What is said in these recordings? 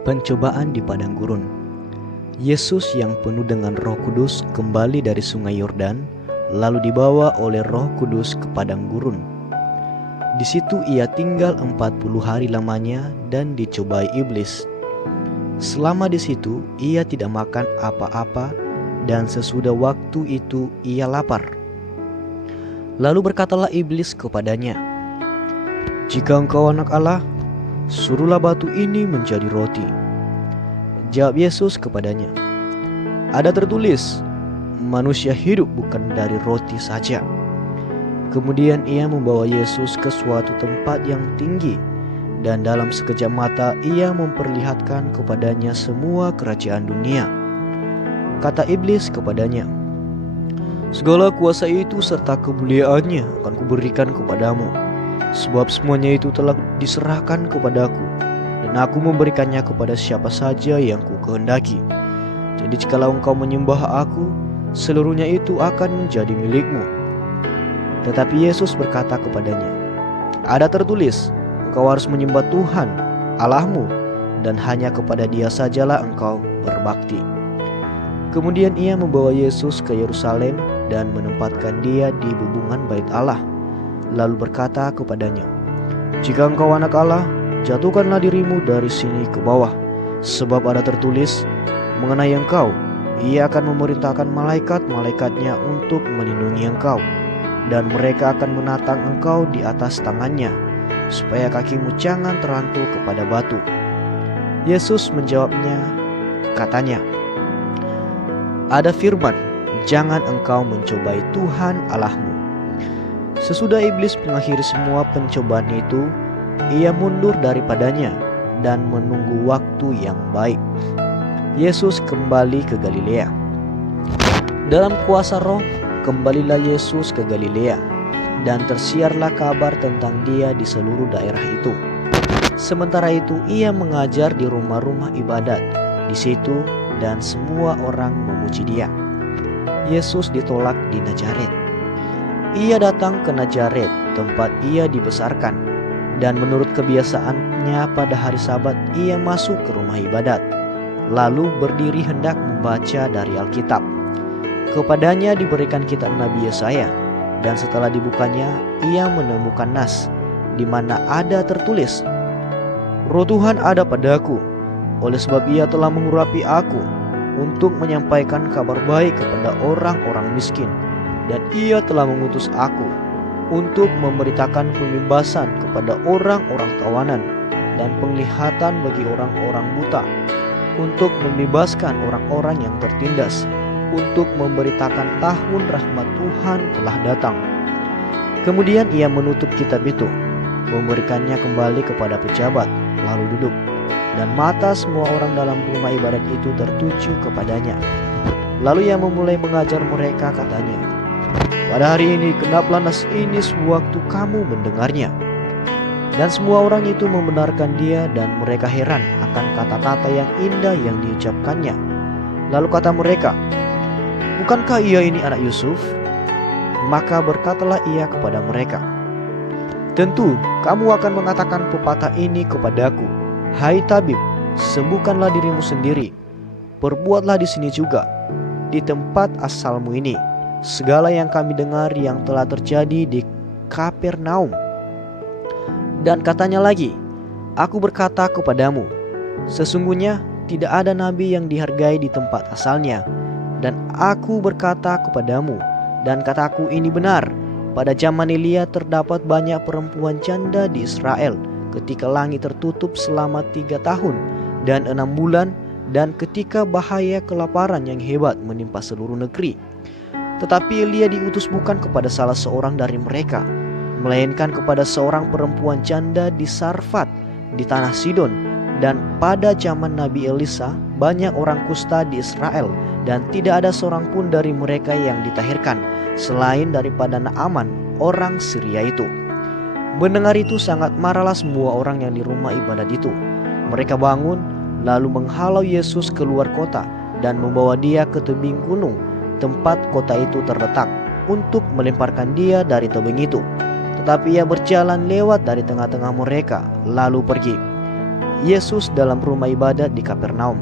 Pencobaan di padang gurun. Yesus yang penuh dengan Roh Kudus kembali dari Sungai Yordan, lalu dibawa oleh Roh Kudus ke padang gurun. Di situ ia tinggal 40 hari lamanya dan dicobai iblis. Selama di situ ia tidak makan apa-apa, dan sesudah waktu itu ia lapar. Lalu berkatalah iblis kepadanya, "Jika engkau anak Allah, suruhlah batu ini menjadi roti." Jawab Yesus kepadanya, "Ada tertulis, manusia hidup bukan dari roti saja." Kemudian ia membawa Yesus ke suatu tempat yang tinggi, dan dalam sekejap mata ia memperlihatkan kepadanya semua kerajaan dunia. Kata iblis kepadanya, "Segala kuasa itu serta kemuliaannya akan kuberikan kepadamu, sebab semuanya itu telah diserahkan kepadaku, dan aku memberikannya kepada siapa saja yang ku kehendaki. Jadi jikalau engkau menyembah aku, seluruhnya itu akan menjadi milikmu." Tetapi Yesus berkata kepadanya, "Ada tertulis, engkau harus menyembah Tuhan Allahmu, dan hanya kepada Dia sajalah engkau berbakti." Kemudian ia membawa Yesus ke Yerusalem dan menempatkan dia di bubungan bait Allah, lalu berkata kepadanya, "Jika engkau anak Allah, jatuhkanlah dirimu dari sini ke bawah, sebab ada tertulis mengenai engkau, Ia akan memerintahkan malaikat-malaikatnya untuk melindungi engkau, dan mereka akan menatang engkau di atas tangannya, supaya kakimu jangan terantuk kepada batu." Yesus menjawabnya, katanya, "Ada firman, jangan engkau mencobai Tuhan Allahmu." Sesudah iblis mengakhiri semua pencobaan itu, ia mundur daripadanya dan menunggu waktu yang baik. Yesus kembali ke Galilea. Dalam kuasa Roh, kembalilah Yesus ke Galilea, dan tersiarlah kabar tentang Dia di seluruh daerah itu. Sementara itu ia mengajar di rumah-rumah ibadat di situ, dan semua orang memuji Dia. Yesus ditolak di Nazaret. Ia datang ke Nazaret, tempat ia dibesarkan, dan menurut kebiasaannya pada hari Sabat ia masuk ke rumah ibadat, lalu berdiri hendak membaca dari Alkitab. Kepadanya diberikan kitab Nabi Yesaya, dan setelah dibukanya ia menemukan nas, di mana ada tertulis, "Roh Tuhan ada padaku, oleh sebab Ia telah mengurapi aku untuk menyampaikan kabar baik kepada orang-orang miskin, dan Ia telah mengutus aku untuk memberitakan pembebasan kepada orang-orang tawanan, dan penglihatan bagi orang-orang buta, untuk membebaskan orang-orang yang tertindas, untuk memberitakan tahun rahmat Tuhan telah datang." Kemudian ia menutup kitab itu, memberikannya kembali kepada pejabat, lalu duduk. Dan mata semua orang dalam rumah ibadat itu tertuju kepadanya. Lalu ia memulai mengajar mereka, katanya, "Pada hari ini genaplah nas ini sewaktu kamu mendengarnya." Dan semua orang itu membenarkan dia, dan mereka heran akan kata-kata yang indah yang diucapkannya. Lalu kata mereka, "Bukankah ia ini anak Yusuf?" Maka berkatalah ia kepada mereka, "Tentu kamu akan mengatakan pepatah ini kepadaku, 'Hai tabib, sembuhkanlah dirimu sendiri. Perbuatlah di sini juga, di tempat asalmu ini, segala yang kami dengar yang telah terjadi di Kapernaum.' Dan katanya lagi, 'Aku berkata kepadamu, sesungguhnya tidak ada nabi yang dihargai di tempat asalnya. Dan aku berkata kepadamu, dan kataku ini benar, pada zaman Elia terdapat banyak perempuan janda di Israel, ketika langit tertutup selama 3 tahun dan 6 bulan, dan ketika bahaya kelaparan yang hebat menimpa seluruh negeri. Tetapi Elia diutus bukan kepada salah seorang dari mereka, melainkan kepada seorang perempuan janda di Sarfat di tanah Sidon. Dan pada zaman Nabi Elisa banyak orang kusta di Israel, dan tidak ada seorang pun dari mereka yang ditahirkan, selain daripada Naaman orang Syria itu." Mendengar itu sangat marahlah semua orang yang di rumah ibadat itu. Mereka bangun, lalu menghalau Yesus keluar kota, dan membawa Dia ke tebing gunung tempat kota itu terletak, untuk melemparkan Dia dari tebing itu. Tetapi ia berjalan lewat dari tengah-tengah mereka, lalu pergi. Yesus dalam rumah ibadat di Kapernaum.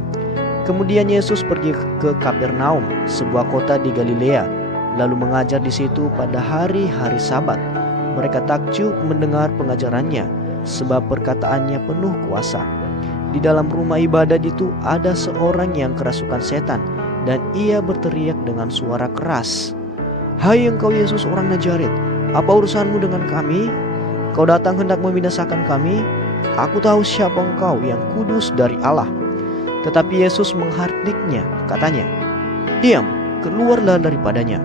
Kemudian Yesus pergi ke Kapernaum, sebuah kota di Galilea, lalu mengajar di situ pada hari-hari Sabat. Mereka takjub mendengar pengajarannya, sebab perkataannya penuh kuasa. Di dalam rumah ibadat itu ada seorang yang kerasukan setan, dan ia berteriak dengan suara keras, "Hai engkau Yesus orang Nazaret, apa urusanmu dengan kami? Kau datang hendak membinasakan kami? Aku tahu siapa engkau, yang kudus dari Allah." Tetapi Yesus menghardiknya, katanya, "Diam, keluarlah daripadanya."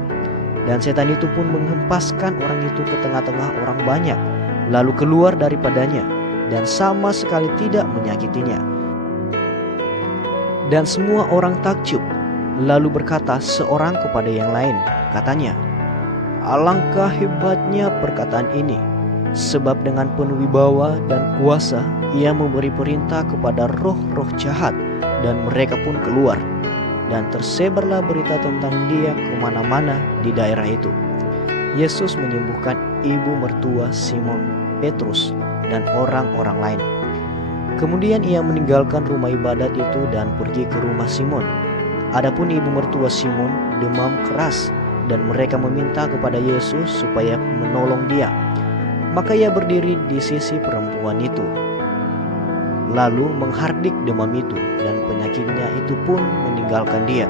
Dan setan itu pun menghempaskan orang itu ke tengah-tengah orang banyak, lalu keluar daripadanya, dan sama sekali tidak menyakitinya. Dan semua orang takjub, lalu berkata seorang kepada yang lain, katanya, "Alangkah hebatnya perkataan ini, sebab dengan penuh wibawa dan kuasa ia memberi perintah kepada roh-roh jahat, dan mereka pun keluar." Dan tersebarlah berita tentang dia kemana-mana di daerah itu. Yesus menyembuhkan ibu mertua Simon Petrus dan orang-orang lain. Kemudian ia meninggalkan rumah ibadat itu dan pergi ke rumah Simon. Adapun ibu mertua Simon demam keras, dan mereka meminta kepada Yesus supaya menolong dia. Maka ia berdiri di sisi perempuan itu, lalu menghardik demam itu, dan penyakitnya itu pun meninggalkan dia.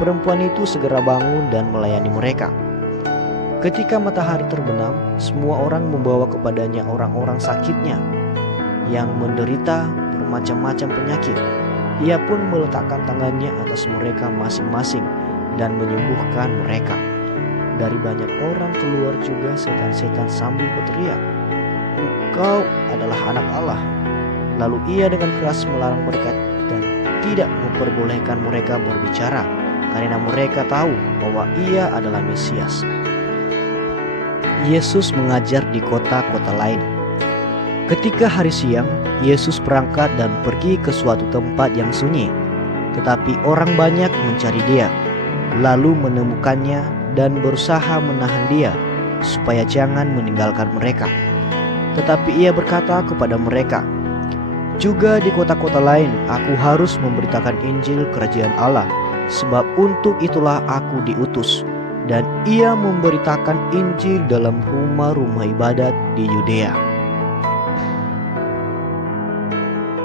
Perempuan itu segera bangun dan melayani mereka. Ketika matahari terbenam, semua orang membawa kepadanya orang-orang sakitnya yang menderita bermacam-macam penyakit. Ia pun meletakkan tangannya atas mereka masing-masing dan menyembuhkan mereka. Dari banyak orang keluar juga setan-setan sambil berteriak, "Engkau adalah Anak Allah." Lalu ia dengan keras melarang mereka dan tidak memperbolehkan mereka berbicara, karena mereka tahu bahwa ia adalah Mesias. Yesus mengajar di kota-kota lain. Ketika hari siang, Yesus berangkat dan pergi ke suatu tempat yang sunyi. Tetapi orang banyak mencari dia, lalu menemukannya dan berusaha menahan dia, supaya jangan meninggalkan mereka. Tetapi ia berkata kepada mereka, "Juga di kota-kota lain aku harus memberitakan Injil Kerajaan Allah, sebab untuk itulah aku diutus." Dan ia memberitakan Injil dalam rumah-rumah ibadat di Yudea.